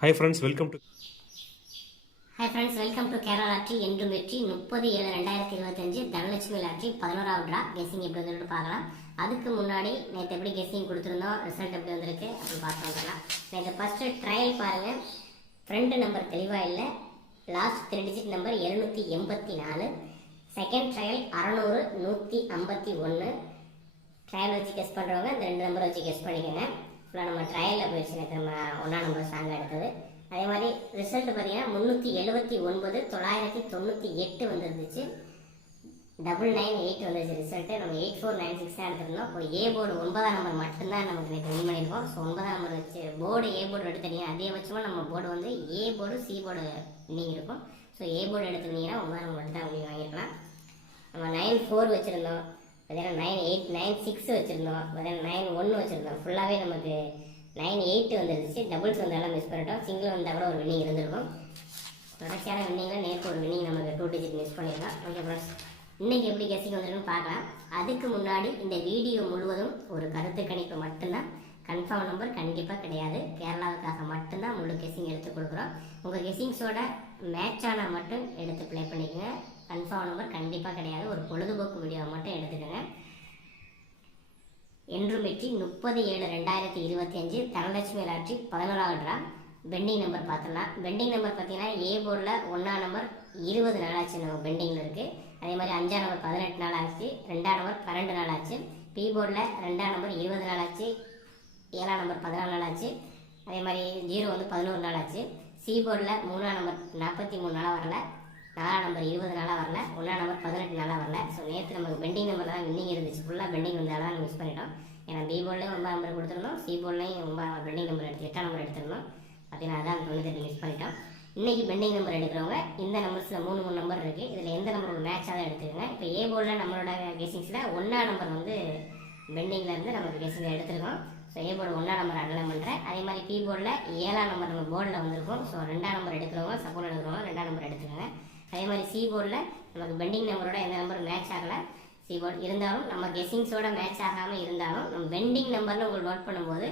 Hi friends welcome to hi friends welcome to Kerala lottery என்றும் வெற்றி முப்பது ஏழு ரெண்டாயிரத்தி இருபத்தஞ்சு தனலட்சுமி லாட்ரி பதினோராவது ட்ரா கெஸிங் எப்படி வந்துட்டு பார்க்கலாம். அதுக்கு முன்னாடி நேற்று எப்படி கெஸிங் கொடுத்துருந்தோம் ரிசல்ட் எப்படி வந்திருக்கு அப்படி பார்த்து வந்துடலாம் நேற்று ஃபஸ்ட்டு ட்ரையல் பாருங்கள் ஃப்ரெண்டு நம்பர் தெளிவாக இல்லை. லாஸ்ட் த்ரீ டிஜிட் நம்பர் எழுநூற்றி எண்பத்தி நாலு. செகண்ட் ட்ரையல் அறநூறு நூற்றி ஐம்பத்தி ஒன்று ட்ரையல் வச்சு கெஸ் பண்ணுறவங்க இந்த ரெண்டு நம்பரை வச்சு கெஸ் பண்ணிக்கோங்க. ஃபுல்லாக நம்ம ட்ரையலில் போயிடுச்சு நேற்று நம்ம ஒன்றா நம்பர் சாங் எடுத்தது. அதே மாதிரி ரிசல்ட் பார்த்தீங்கன்னா முந்நூற்றி எழுபத்தி ஒன்பது தொள்ளாயிரத்தி தொண்ணூற்றி எட்டு வந்துருந்துச்சு. டபுள் நைன் எயிட் வந்துச்சு ரிசல்ட்டு நம்ம எயிட் ஃபோர் நைன் சிக்ஸ் தான் எடுத்திருந்தோம். இப்போ ஏ போர்டு ஒன்பதாம் நம்பர் மட்டும்தான் நமக்கு நேற்று வின் பண்ணியிருக்கோம். ஸோ ஒன்பதாம் நம்பர் வச்சு போர்டு ஏ போர்டு எடுத்துட்டீங்க அதிகபட்சமாக நம்ம போர்டு வந்து A board C board winning இருக்கும். ஸோ ஏ போர்டு எடுத்துருந்தீங்கன்னா ஒன்பதாம் நம்பர் மட்டும் தான் வின்னிங் வாங்கியிருக்கலாம். நம்ம நைன் ஃபோர் வச்சுருந்தோம். பார்த்தீங்கன்னா நைன் எயிட் நைன் சிக்ஸ் வச்சுருந்தோம். பார்த்தீங்கன்னா நைன் ஒன்று வச்சுருந்தோம். ஃபுல்லாகவே நமக்கு நைன் எயிட் வந்துருந்துச்சு டபுள்ஸ் வந்தாலும் மிஸ் பண்ணிட்டோம். சிங்கிள் வந்தால் கூட ஒரு வின்னிங் இருந்திருக்கும். தொடர்ச்சியான வின்னிங்கில் நேற்று ஒரு வின்னிங் நமக்கு டூ டிஜிட் மிஸ் பண்ணியிருக்கோம் ஓகே ஃப்ரெண்ட்ஸ் இன்றைக்கி எப்படி கெஸ்டிங் வந்துருக்குன்னு பார்க்கலாம். அதுக்கு முன்னாடி இந்த வீடியோ முழுவதும் ஒரு கருத்து கணிப்பு மட்டும்தான். கன்ஃபார்ம் நம்பர் கண்டிப்பாக கிடையாது. கேரளாவுக்காக மட்டும்தான் முழு கெஸ்ஸிங் எடுத்து கொடுக்குறோம். உங்கள் கெஸ்ஸிங்ஸோட மேட்ச் ஆனால் மட்டும் எடுத்து ப்ளே பண்ணிக்கோங்க. கன்ஃபார்ம் நம்பர் கண்டிப்பாக கிடையாது. ஒரு பொழுதுபோக்கு வீடியோவை மட்டும் எடுத்துக்கோங்க. என்றும் வெற்றி முப்பது ஏழு ரெண்டாயிரத்தி இருபத்தி அஞ்சு தனலட்சுமி லாட்சி பதினோராவது ட்ரா பெண்டிங் நம்பர் பார்த்துடலாம். பெண்டிங் நம்பர் பார்த்தீங்கன்னா ஏ போர்டில் ஒன்றாம் நம்பர் இருபது நாள் ஆச்சு நம்ம பெண்டிங்கில் இருக்குது அதே மாதிரி அஞ்சாம் நம்பர் பதினெட்டு நாள் ஆச்சு. ரெண்டாம் நம்பர் பன்னெண்டு நாள் ஆச்சு. பி போர்டில் ரெண்டாம் நம்பர் இருபது நாள் ஆச்சு. ஏழாம் நம்பர் பதினாலு நாள் ஆச்சு. அதே மாதிரி ஜீரோ வந்து பதினோரு நாள் ஆச்சு. சி போர்டில் மூணாம் நம்பர் நாற்பத்தி மூணு நாளாக வரல. நாலாம் நம்பர் இருபது நாளாக வரல ஒன்றா நம்பர் பதினெட்டு நாளாக வரல. ஸோ நேற்று நமக்கு பெண்டிங் நம்பர் தான் வின்னிங் இருந்துச்சு. ஃபுல்லாக பெண்டிங் வந்தாலும் தான் மிஸ் பண்ணிட்டோம். ஏன்னா பி போர்ட்லேயும் ஒன்பது நம்பர் கொடுத்துருந்தோம். சி போர்ட்லேயும் ஒன்பது பெண்டிங் நம்பர் எடுத்து எட்டாம் நம்பர் எடுத்திருந்தோம். பார்த்தீங்கன்னா அதான் தொண்ணூத்தெட்டு மிஸ் பண்ணிட்டோம். இன்றைக்கி பெண்டிங் நம்பர் எடுக்கிறவங்க இந்த நம்பர்ஸில் மூணு மூணு நம்பர் இருக்குது இதில் எந்த நம்பர் மேட்சாக தான் எடுத்துக்கோங்க. இப்போ ஏ போர்டில் நம்மளோட கேசிங்ஸில் ஒன்றாம் நம்பர் வந்து பெண்டிங்கில் இருந்து நமக்கு கெஸிங்கில் எடுத்திருக்கோம். ஸோ ஏ போர்டு ஒன்றா நம்பர் அடலம் பண்ணுறேன் அதே மாதிரி பி போர்டில் ஏழாம் நம்பர் நம்ம போர்டில் வந்திருக்கும். ஸோ ரெண்டாம் நம்பர் எடுக்கிறவங்க சப்போர்ட் எடுக்கிறவங்க ரெண்டாம் நம்பர் எடுத்துக்கோங்க. அதே மாதிரி சி போர்டில் நமக்கு பெண்டிங் நம்பரோட எந்த நம்பரும் மேட்ச் ஆகலை. சி போர்டு இருந்தாலும் நம்ம கெஸிங்ஸோட மேட்ச் ஆகாமல் இருந்தாலும் நம்ம பெண்டிங் நம்பர்னு உங்களுக்கு நோட் பண்ணும்போது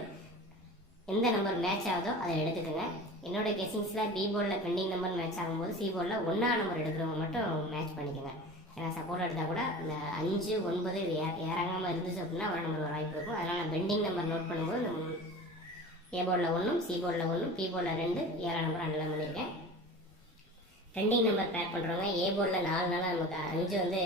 எந்த நம்பர் மேட்ச் ஆகுதோ அதை எடுத்துக்கோங்க. என்னோட கெஸிங்ஸில் பி போர்டில் பெண்டிங் நம்பர் மேட்ச் ஆகும்போது சி போர்டில் நம்பர் எடுக்கிறவங்க மட்டும் மேட்ச் பண்ணிக்கோங்க. ஏன்னா சப்போர்ட் எடுத்தால் கூட அந்த அஞ்சு ஒன்பது இது இறங்காமல் இருந்துச்சு அப்படின்னா ஒரு நம்பர் ஒரு வாய்ப்பு இருக்கும். அதனால் நான் பெண்டிங் நம்பர் நோட் பண்ணும்போது ஏ போர்டில் ஒன்றும் சி போர்டில் ஒன்றும் பி போர்டில் ரெண்டு ஏழாம் நம்பர் அண்டர்லைன் பண்ணியிருக்கேன். ட்ரெண்டிங் நம்பர் பேர் பண்ணுறவங்க ஏ போர்டில் நாலு நாளாக நமக்கு அஞ்சு வந்து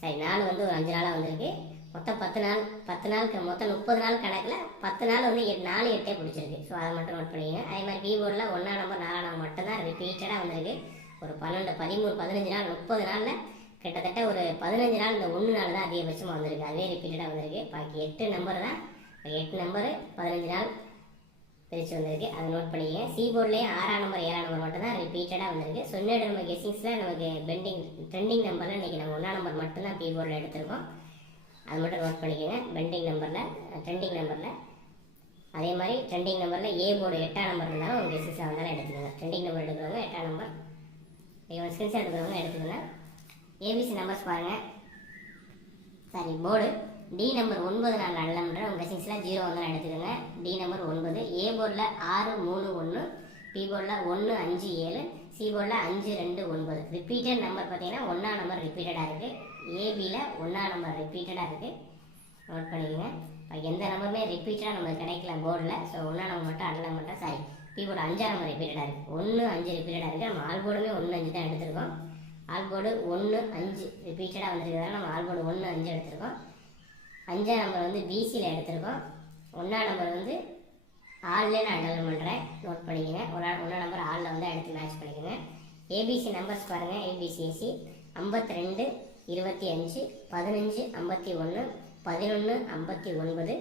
சரி நாலு வந்து ஒரு அஞ்சு நாளாக வந்திருக்கு. மொத்தம் பத்து நாள் பத்து நாளுக்கு மொத்தம் முப்பது நாள் கணக்கில் பத்து நாள் வந்து எட் நாலு எட்டே பிடிச்சிருக்கு. ஸோ அதை மட்டும் நோட் பண்ணிக்கங்க. அதே மாதிரி பி போர்டில் ஒன்றாம் நம்பர் நாலாம் நம்பர் மட்டும்தான் ரிப்பீட்டடாக வந்திருக்கு. ஒரு பன்னெண்டு பதிமூணு பதினஞ்சு நாள் முப்பது நாளில் கிட்டத்தட்ட ஒரு பதினஞ்சு நாள் இந்த ஒன்று நாள் தான் அதிகபட்சமாக வந்திருக்கு. அதுவே ரிப்பீட்டடாக வந்திருக்கு. பாக்கி எட்டு நம்பர் தான். எட்டு நம்பரு பதினஞ்சு நாள் பிரித்து வந்திருக்கு. அதை நோட் பண்ணிக்கங்க. சி போர்ட்லேயே ஆறாம் நம்பர் ஏழாம் நம்பர் மட்டும் தான் ரிப்பீட்டடாக வந்திருக்கு. சொன்னது நம்ம கெஸிங்ஸில் நமக்கு பெண்டிங் ட்ரெண்டிங் நம்பரில் இன்றைக்கி நம்ம ஒன்றாம் நம்பர் மட்டும்தான் பி போர்டில் எடுத்திருக்கோம். அது மட்டும் நோட் பண்ணிக்கோங்க. பெண்டிங் நம்பரில் ட்ரெண்டிங் நம்பரில் அதே மாதிரி ட்ரெண்டிங் நம்பரில் ஏ போர்டு எட்டாம் நம்பர் இருந்தாலும் உங்கள் கெஸிங்ஸாக வந்தாலும் எடுத்துக்கோங்க. ட்ரெண்டிங் நம்பர் எடுக்கிறவங்க எட்டாம் நம்பர் இவங்க ஸ்கிரீன்ஷாட் எடுக்கிறவங்க எடுத்துக்கோங்க. ஏபிசி நம்பர்ஸ் பாருங்கள் சாரி போர்டு டி நம்பர் ஒன்பது நாலு நல்ல உங்கள் கெஸிங்ஸில் ஜீரோ வந்து எடுத்துக்கோங்க. டி நம்பர் ஒன்பது. ஏ போர்டில் ஆறு மூணு ஒன்று. பி போர்டில் ஒன்று அஞ்சு ஏழு. சி போர்டில் அஞ்சு ரெண்டு ஒன்பது. ரிப்பீட்டட் நம்பர் பார்த்தீங்கன்னா ஒன்றா நம்பர் ரிப்பீட்டடாக இருக்குது ஏபியில் ஒன்றாம் நம்பர் ரிப்பீட்டடாக இருக்குது நோட் பண்ணிக்கோங்க. இப்போ எந்த நம்பருமே ரிப்பீட்டடாக நமக்கு கிடைக்கல போர்டில் ஸோ ஒன்றா நம்பர் மட்டும் அடலாம் மட்டும் சாரி பி போர்டு அஞ்சா நம்பர் ரிப்பீட்டடாக இருக்குது ஒன்று அஞ்சு ரிப்பீட்டடாக இருக்குது நம்ம ஆல் போர்டுமே ஒன்று அஞ்சு தான் எடுத்திருக்கோம். ஆல் போர்டு ஒன்று அஞ்சு ரிப்பீட்டடாக வந்துருக்கிறதால நம்ம ஆல் போர்டு ஒன்று அஞ்சு எடுத்திருக்கோம். அஞ்சாம் நம்பர் வந்து பிசியில் எடுத்திருக்கோம். ஒன்றாம் நம்பர் வந்து ஆள்லேயே நான் டெவலப் பண்ணுறேன் நோட் பண்ணிக்கோங்க. ஒன்றா ஒன்றா நம்பர் ஆளில் வந்து எடுத்து மேட்ச் பண்ணிக்கோங்க. ஏபிசி நம்பர்ஸ் பாருங்கள் ஏபிசிஎஸ்சி ஐம்பத்தி ரெண்டு இருபத்தி அஞ்சு பதினஞ்சு ஐம்பத்தி ஒன்று பதினொன்று ஐம்பத்தி ஒன்பது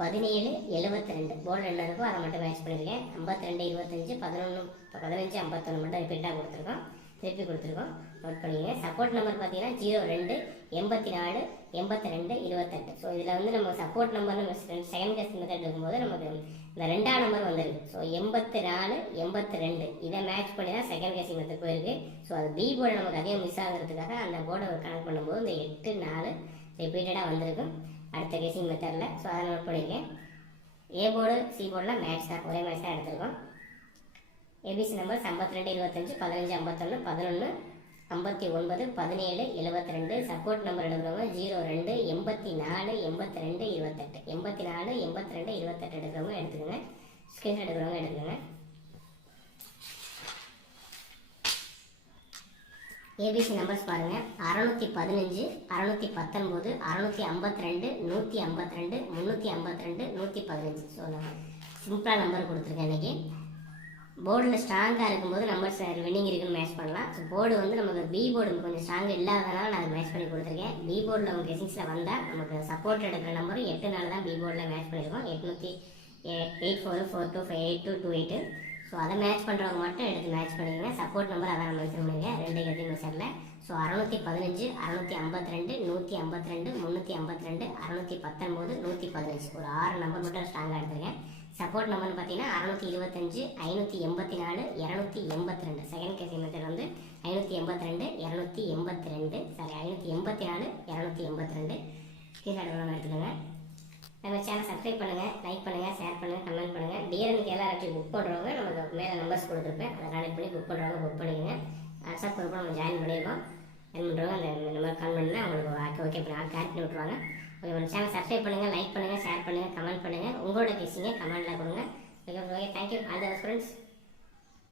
பதினேழு எழுபத்தி ரெண்டு போர்டு என்ன இருக்கோ அதை மட்டும் மேட்ச் பண்ணியிருக்கேன் ஐம்பத்தி ரெண்டு இருபத்தஞ்சு பதினொன்று பதினஞ்சு ஐம்பத்தொன்று மட்டும் ரிப்பீட்டாக கொடுத்துருக்கோம். திருப்பி கொடுத்துருக்கோம். நோட் பண்ணிங்க சப்போர்ட் நம்பர் பார்த்தீங்கன்னா ஜீரோ ரெண்டு எண்பத்தி நாலு எண்பத்தி ரெண்டு இருபத்தெட்டு. ஸோ இதில் வந்து நம்ம சப்போர்ட் நம்பர்னு செகண்ட் கஸ்ட் மெத்தட் இருக்கும்போது நமக்கு இந்த ரெண்டாம் நம்பர் வந்திருக்கு. ஸோ எண்பத்தி நாலு எண்பத்தி ரெண்டு இதை மேட்ச் பண்ணி தான் செகண்ட் கேசிங் மெத்தட் போயிருக்கு. ஸோ அது பி போர்டு நமக்கு அதிகம் மிஸ் ஆகிறதுக்காக அந்த போர்டை கனெக்ட் பண்ணும்போது இந்த எட்டு நாலு ரிப்பீட்டடாக வந்திருக்கும் அடுத்த கேசிங் மெத்தடில் ஸோ அதை நோட் பண்ணியிருக்கேன் ஏ போர்டு சி போர்டில் மேட்ச் தான். ஒரே மேட்ச் தான் எடுத்திருக்கோம். ஏபிசி நம்பர் ஐம்பத்தி ரெண்டு இருபத்தஞ்சு பதினஞ்சு ஐம்பத்தொன்று பதினொன்று ஐம்பத்தி ஒன்பது பதினேழு எழுபத்தி ரெண்டு சப்போர்ட் நம்பர் எடுக்கிறவங்க ஜீரோ ரெண்டு எண்பத்தி நாலு எண்பத்தி ரெண்டு இருபத்தெட்டு. எண்பத்தி நாலு எண்பத்தி ரெண்டு இருபத்தெட்டு எடுக்கிறவங்க எடுத்துக்கோங்க. ஸ்கிரீன் எடுக்கிறவங்க எடுத்துக்கோங்க. ஏபிசி நம்பர்ஸ் பாருங்கள் அறநூற்றி பதினஞ்சு அறநூற்றி பத்தொன்பது அறநூற்றி ஐம்பத்தி ரெண்டு நூற்றி ஐம்பத்தி ரெண்டு முந்நூற்றி ஐம்பத்தி ரெண்டு நூற்றி பதினஞ்சு. ஸோ நான் சிம்பிளாக நம்பர் கொடுத்துருக்கேன் இன்றைக்கி போர்டில் ஸ்ட்ராங்காக இருக்கும்போது நம்பர்ஸ் வின்னிங் இருக்குன்னு மேட்ச் பண்ணலாம். ஸோ போர்டு வந்து நமக்கு பி போர்டு கொஞ்சம் ஸ்ட்ராங்காக இல்லாதனால நான் மேட்ச் பண்ணி கொடுத்துருக்கேன். பி போர்டில் அவங்க கெசிங்ஸில் வந்தால் நமக்கு சப்போர்ட் எடுக்கிற நம்பரும் எட்டு நாள் தான் பி போர்டில் மேட்ச் பண்ணியிருக்கோம். எட்நூற்றி eight four four two five eight two two eight so அதை மேட்ச் பண்ணுறவங்க மட்டும் எடுத்து மேட்ச் பண்ணிடுங்க சப்போர்ட் நம்பர் அதான் நம்ம மென்ஷன் பண்ணிங்க ரெண்டு கத்தி மெஷரில் ஸோ அறநூற்றி பதினஞ்சு அறநூற்றி ஐம்பத்தி ரெண்டு நூற்றி ஐம்பத்தி ரெண்டு முந்நூற்றி ஐம்பத்தி ரெண்டு அறநூற்றி பத்தொம்போது நூற்றி பதினஞ்சு. ஒரு ஆறு நம்பர் மட்டும் ஸ்ட்ராங்காக எடுத்துருக்கேன் சப்போர்ட் நம்பர்னு பார்த்தீங்கன்னா அறநூற்றி இருபத்தஞ்சு ஐநூற்றி எண்பத்தி நாலு இரநூத்தி எண்பத்தி ரெண்டு. செகண்ட் கேசி மெத்தட் வந்து ஐநூற்றி எண்பத்தி ரெண்டு இரநூத்தி எண்பத்தி ரெண்டு. சாரி ஐநூற்றி எண்பத்தி நாலு இரநூத்தி எண்பத்தி ரெண்டு. கீழே எடுத்துக்கோங்க. நம்ம சேனல் சப்ஸ்கிரைப் பண்ணுங்கள் லைக் பண்ணுங்கள் ஷேர் பண்ணுங்கள் கமெண்ட் பண்ணுங்கள் டிஆர்எனுக்கு எல்லா புக் பண்ணுறவங்க நமக்கு மேலே நம்பர்ஸ் கொடுத்துருப்பேன். அதை கனெக்ட் பண்ணி புக் பண்ணுறவங்க புக் பண்ணிக்கோங்க. வாட்ஸ்அப் குரூப்பில் நம்ம ஜாயின் பண்ணியிருக்கோம். ஜாயின் பண்ணுறவங்க அந்த நம்பர் கால் பண்ணால் உங்களுக்கு ஓகே பண்ணி ஆட் பண்ணி விட்ருவாங்க ஓகே நம்ம சேனல் சப்ஸ்கிரைப் பண்ணுங்கள் லைக் பண்ணுங்கள் ஷேர் பண்ணுங்கள் கமெண்ட் பண்ணுங்கள் உங்களோட பேசுங்க கமெண்ட்டில் கொடுங்க. Okay okay thank you all the friends